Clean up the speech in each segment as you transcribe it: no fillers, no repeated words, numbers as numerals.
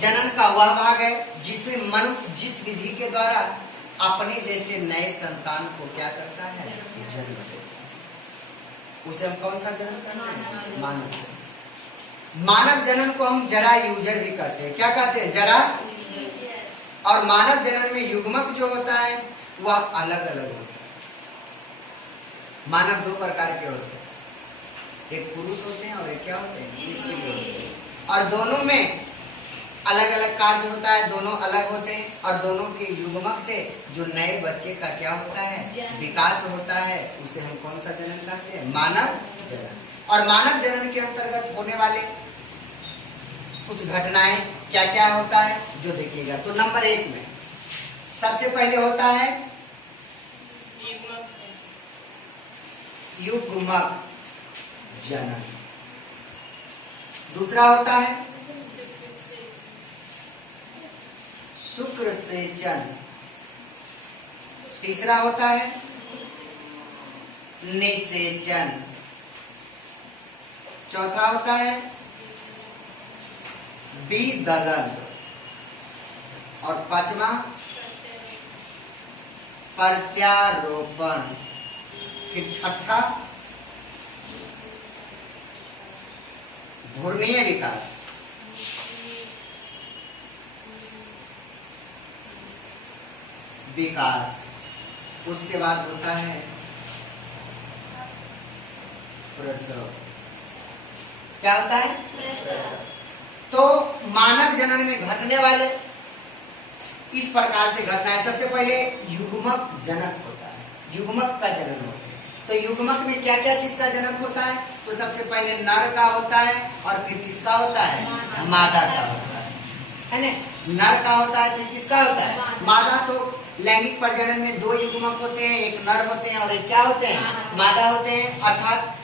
जनन का वह भाग है जिसमें मनुष्य जिस विधि के द्वारा अपने जैसे नए संतान को क्या करता है, जन्म देता है। उसे हम कौन सा जन्म करते हैं, मानव। मानव जनन को हम जरा यूजर भी कहते हैं। क्या कहते हैं, जरा। और मानव जनन में युग्मक जो होता है वह अलग अलग होता है। मानव दो प्रकार के होते हैं, एक पुरुष होते हैं और एक क्या होते हैं, स्त्री होते हैं। और दोनों में अलग अलग कार्य होता है, दोनों अलग होते हैं। और दोनों के युग्मक से जो नए बच्चे का क्या होता है, विकास होता है, उसे हम कौन सा जनन कहते हैं, मानव जनन। और मानव जनन के अंतर्गत होने वाले कुछ घटनाएं क्या क्या होता है जो देखिएगा। तो नंबर 1 में सबसे पहले होता है युग्मक जनन। दूसरा होता है शुक्र सेचन। तीसरा होता है निषेचन। चौथा होता है विदलन। और पांचवा प्रत्यारोपण। फिर छठा भ्रूणीय विकास। विकास उसके बाद होता है प्रसव। क्या होता है, प्रसव। तो मानव जनन में घटने वाले इस प्रकार से घटना है। सबसे पहले युग्मक जनक होता है, युग्मक का जनन होता है। तो युग्मक में क्या क्या चीज का जनन होता है, तो सबसे पहले नर का होता है और फिर किसका होता है, मादा का होता है ना। नर का होता है फिर किसका होता है, मादा। तो लैंगिक प्रजनन में 2 युग्मक होते हैं, एक नर होते हैं और एक क्या होते हैं, मादा होते हैं। अर्थात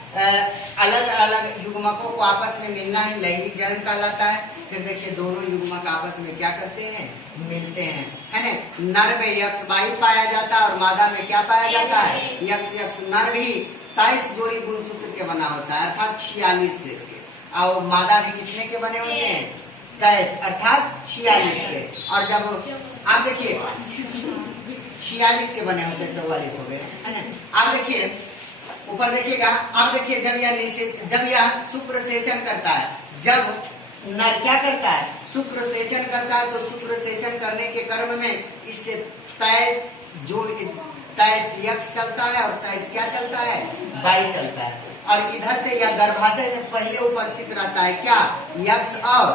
अलग अलग युग्मकों को आपस में मिलना ही लैंगिक जनन कहलाता है। फिर देखिए दोनों युग्मक आपस में क्या करते हैं, मिलते हैं, है ना। नर में यक्ष वाई पाया जाता है और मादा में क्या पाया जाता है, यक्ष यक्ष। नर भी 23 जोड़ी गुणसूत्र के बना होता है अर्थात 46 के, और मादा भी कितने के बने होते हैं, 23 अर्थात 46 के। और जब आप देखिए 46 के बने होते हैं, 44 हो गए, है ना। आप देखिए ऊपर देखिएगा, आप देखिए जब यह शुक्र सेचन करता है, जब नर क्या करता है, शुक्र सेचन करता है, तो शुक्र सेचन करने के क्रम में इससे 23 यक्ष चलता है और 23 क्या चलता है, वाई चलता है। और इधर से यह गर्भाशय में पहले उपस्थित रहता है क्या, यक्ष और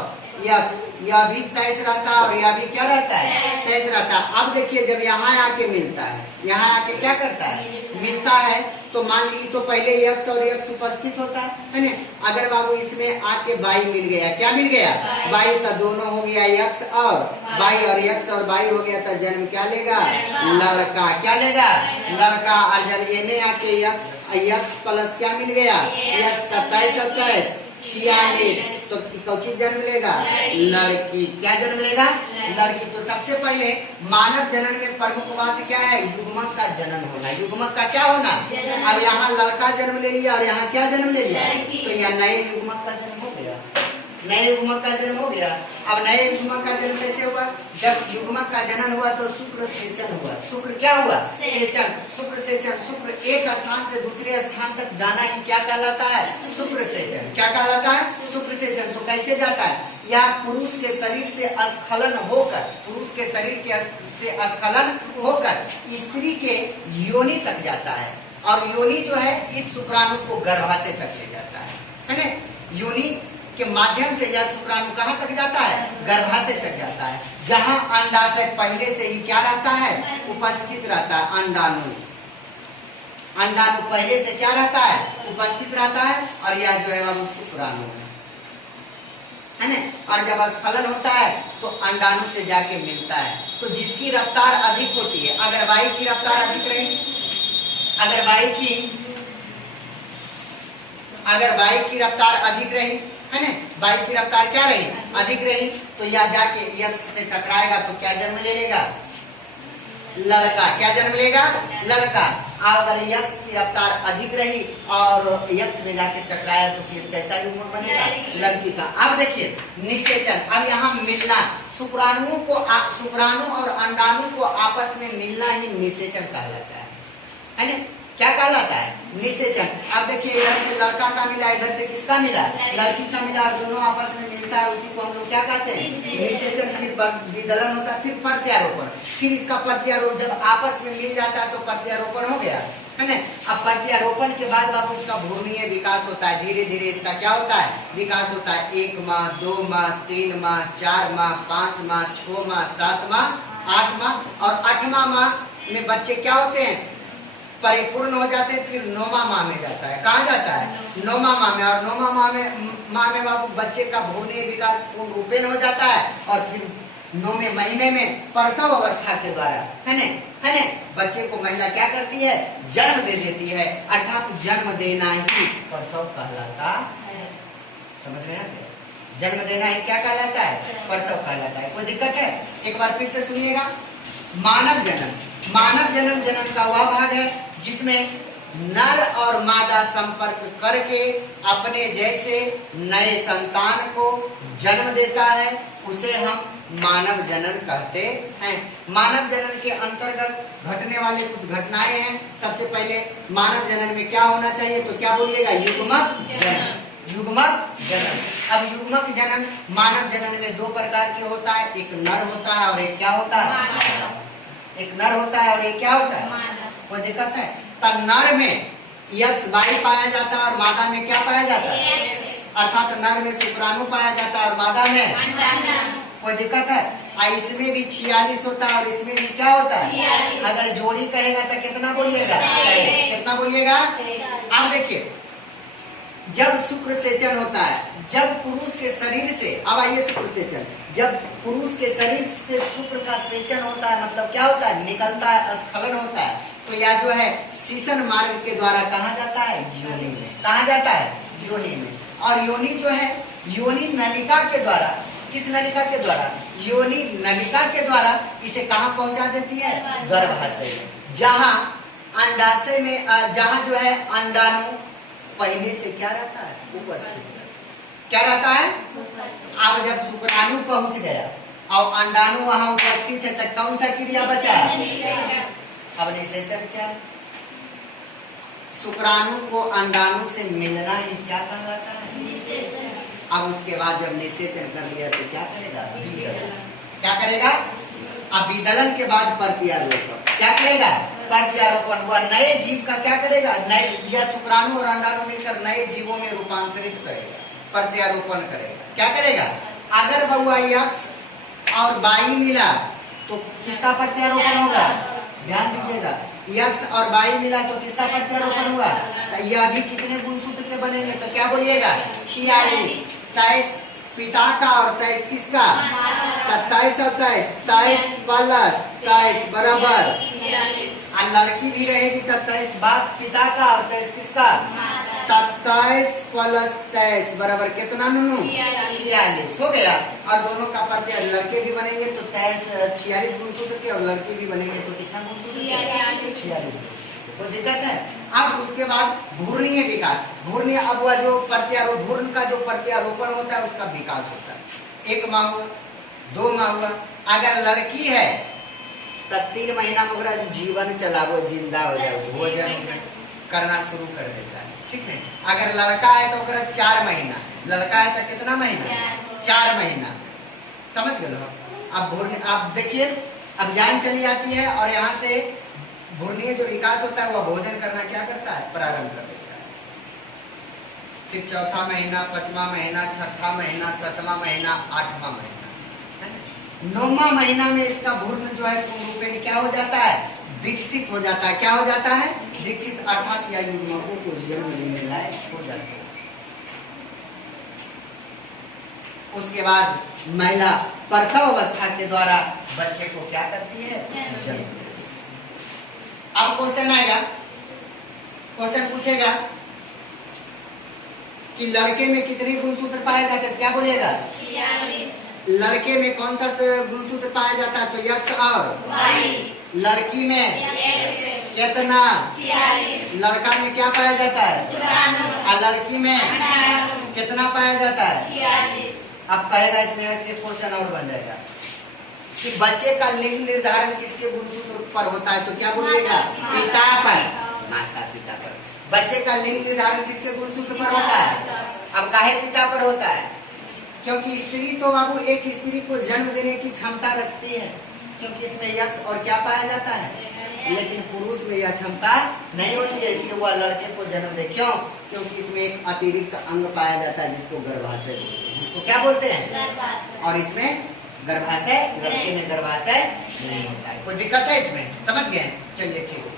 यह भी 23 रहता है और यह भी क्या रहता है, 23 रहता है। अब देखिए जब यहाँ आके मिलता है, यहाँ आके क्या करता है, मिलता है, तो मान लीजिए तो पहले यक्ष और यक्ष उपस्थित होता है ना। अगर बाबू इसमें आके वाई मिल गया, क्या मिल गया, वाई, तो दोनों हो गया यक्ष और वाई, और यक्ष और वाई हो गया तो जन्म क्या लेगा, लड़का। क्या लेगा, लड़का। और जब इन्हें आके यक्ष प्लस क्या मिल गया, यक्ष 27 27 46, तो कौची जन्म लेगा, लड़की। क्या जन्म लेगा, लड़की। तो सबसे पहले मानव जनन में प्रमुख बात क्या है, युग्मक का जनन होना। युग्मक का क्या होना, अब यहाँ लड़का जन्म ले लिया और यहाँ क्या जन्म ले लिया, तो यहाँ नए युग्मक का जन्म हो गया, नए युग्मक का जन्म हो गया। अब नए युग्मक का जन्म कैसे हुआ, जब युग्मक का जनन हुआ तो शुक्र सेचन हुआ। शुक्र क्या हुआ, सेचन। शुक्र सेचन, शुक्र एक स्थान से दूसरे स्थान तक जाना ही क्या कहलाता है, शुक्र सेचन। क्या कहलाता है, शुक्र सेचन। तो कैसे जाता है, या पुरुष के शरीर से स्खलन होकर, पुरुष के शरीर के से स्खलन होकर स्त्री के योनि तक जाता है। और योनि जो है इस शुक्राणु को गर्भाशय तक ले जाता है ना। योनि के माध्यम से यह शुक्राणु कहाँ तक जाता है, गर्भाशय तक जाता है, जहाँ अंडाशय पहले से ही क्या रहता है, उपस्थित रहता है। अंडाणु, अंडाणु पहले से क्या रहता है, उपस्थित रहता है। और यह जो है वो शुक्राणु है ना। और जब स्खलन होता है तो अंडाणु से जाके मिलता है। तो जिसकी रफ्तार अधिक होती है, अगर वायु की रफ्तार अधिक रहेगी, अगर वायु की रफ्तार अधिक रही, है ना, वायु की रफ्तार क्या रही, अधिक रही, तो यह जाके यक्ष से टकराएगा तो क्या जन्म ले लेगा, लड़का। क्या जन्म लेगा, लड़का। अब अगर यक्स की रफ्तार अधिक रही और यक्स में जाके टकराया तो किस कैसा युग्मक बनेगा, लड़की का। अब देखिए निषेचन, अब यहाँ मिलना, शुक्राणु और अंडाणु को आपस में मिलना ही निषेचन कहलाता है ना? क्या कहलाता है? निषेचन। अब देखिए इधर से लड़का का मिला, इधर से किसका मिला, लड़की का मिला, और दोनों आपस में मिलता है, उसी को हम लोग क्या कहते हैं, निषेचन। फिर विदलन होता है, फिर प्रत्यारोपण, फिर इसका प्रत्यारोपण, जब आपस में मिल जाता है तो प्रत्यारोपण हो गया, है ना? अब प्रत्यारोपण के बाद बाबू इसका भ्रूणीय विकास होता है, धीरे धीरे इसका क्या होता है, विकास होता है। 1 माह, 2 माह, 3 माह, 4 माह, 5 माह, 6 माह, 7 माह, 8 माह, और 8वां माह में बच्चे क्या होते हैं, परिपूर्ण हो जाते हैं। फिर 9वां माह में जाता है, कहाँ जाता है, 9वां माह में, और 9वां माह में बाबू बच्चे का भ्रूणीय विकास पूर्ण रूपेण हो जाता है, और फिर 9वें महीने में प्रसव अवस्था के द्वारा, है ना, बच्चे को महिला क्या करती है, जन्म दे देती है, अर्थात जन्म देना ही प्रसव कहलाता है। समझ रहे हैं? जन्म देना ही क्या कहलाता है, प्रसव कहलाता है। कोई दिक्कत है? एक बार फिर से सुनिएगा। मानव जन्म, मानव जन्म जन्म का वह भाग है जिसमें नर और मादा संपर्क करके अपने जैसे नए संतान को जन्म देता है, उसे हम मानव जनन कहते हैं। मानव जनन के अंतर्गत घटने वाले कुछ घटनाएं हैं। सबसे पहले मानव जनन में क्या होना चाहिए, तो क्या बोलिएगा, युग्मक जनन, युग्मक जनन। अब युग्मक जनन मानव जनन में 2 प्रकार के होता है, एक नर होता है और एक क्या होता है, एक नर होता है और एक क्या होता है, कोई दिक्कत है? तब नर में XY पाया जाता है और मादा में क्या पाया जाता है, अर्थात नर में शुक्राणु पाया जाता है और मादा में, कोई दिक्कत है? इसमें भी 46 होता है और इसमें भी क्या होता है, अगर जोड़ी कहेगा तो कितना बोलिएगा, कितना बोलिएगा? अब देखिए जब शुक्र सेचन होता है, जब पुरुष के शरीर से, अब आइए शुक्र सेचन, जब पुरुष के शरीर से शुक्र का सेचन होता है, मतलब क्या होता है, निकलता है, स्खलन होता है, तो यह जो है शीशन मार्ग के द्वारा कहाँ जाता है, योनि में। कहाँ जाता है, योनि में। और योनि जो है योनि नलिका के द्वारा, किस नलिका के द्वारा, योनि नलिका के द्वारा इसे कहाँ पहुंचा देती है, गर्भाशय में, जहाँ अंडाशय में, जहाँ जो है अंडाणु पहले से क्या रहता है, उपस्थित, क्या रहता है। अब जब शुक्राणु पहुंच गया और अंडाणु वहां उपस्थित है, तब कौन सा क्रिया बचा है, अब निषेचन क्या है, शुक्राणु को अंडाणु से मिलना ही क्या कहलाता है, निषेचन। अब उसके बाद जब निषेचन कर लिया तो क्या करेगा, विदलन। क्या करेगा, अब विदलन के बाद प्रत्यारोपण, क्या करेगा, प्रत्यारोपण हुआ, नए जीव का क्या करेगा, नए, या शुक्राणु और अंडाणु मिलकर नए जीवों में रूपांतरित करेगा, प्रत्यारोपण करेगा। क्या करेगा, अगर बहुआ X और Y मिला तो किसका प्रत्यारोपण होगा, ध्यान दीजिएगा, X और Y मिला तो किसका प्रत्यारोपण हुआ, यह भी कितने गुणसूत्र के बनेंगे, तो क्या बोलिएगा, 46, 23 पिता का और 23 किसका, 27 और 23 प्लस 23 बराबर, और लड़की भी रहेगी तो 23 बाप पिता का और 23 किसका, 27 प्लस 23 बराबर कितना, नूनू 46 हो गया। और दोनों का प्रत्याय, लड़के भी बनेंगे तो 46 गुणसूत्र के, और लड़के भी बनेंगे तो कितना गुणसूत्र, 46। तो दिक्कत है। अब उसके बाद भ्रूणीय विकास, भ्रूणीय, अब वह जो प्रत्यारोपण, भ्रूण का जो प्रत्यारोपण होता है उसका विकास होता है। 1 माह हुआ, 2 माह हुआ, अगर लड़की है तो 3 महीना में ओकरा जीवन चलावो, जिंदा हो जाए, भोजन करना शुरू कर देता है, ठीक है। अगर लड़का है तो ओकरा 4 महीना, लड़का है तो कितना महीना, 4 महीना, समझ गए। अब भ्रूण, अब देखिए अब जान चली आती है, और यहाँ से भ्रूणीय जो विकास होता है वह भोजन करना क्या करता है, प्रारंभ कर देता है। फिर 4था महीना, 5वां महीना, 6वां महीना, 7वां महीना, 8वां महीना, 9वां महीना में इसका भ्रूण जो है पूर्ण रूपेण क्या हो जाता है, विकसित हो जाता है। क्या हो जाता है, विकसित, अर्थात या युग्मकों को जन्म देने लायक हो जाता है। उसके बाद महिला प्रसव अवस्था के द्वारा बच्चे को क्या करती है, जन्म। अब क्वेश्चन आएगा, क्वेश्चन पूछेगा कि लड़के में कितने गुणसूत्र पाए जाते हैं, क्या बोलिएगा, 46। लड़के में कौन सा गुणसूत्र पाया जाता है, तो X और Y, लड़की में कितना? लड़का में क्या पाया जाता है? और लड़की में कितना पाया जाता है? अब कहेगा इसमें एक क्वेश्चन और बन जाएगा कि बच्चे का लिंग निर्धारण किसके गुणसूत्र पर होता है, तो क्या बोलिएगा? पिता पर, माता पिता पर। बच्चे का लिंग निर्धारण किसके गुणसूत्र पर होता है? अब काहे पिता पर होता है? क्योंकि स्त्री तो बाबू एक स्त्री को जन्म देने की क्षमता रखती है, क्योंकि इसमें यक्ष और क्या पाया जाता है। लेकिन पुरुष में यह क्षमता नहीं होती है कि वह लड़के को जन्म दे। क्यों? क्योंकि इसमें एक अतिरिक्त अंग पाया जाता है जिसको गर्भाशय, जिसको क्या बोलते हैं। और इसमें गर्भाशय, लड़के में गर्भाशय नहीं होता है। कोई दिक्कत है इसमें? समझ गए? चलिए ठीक है।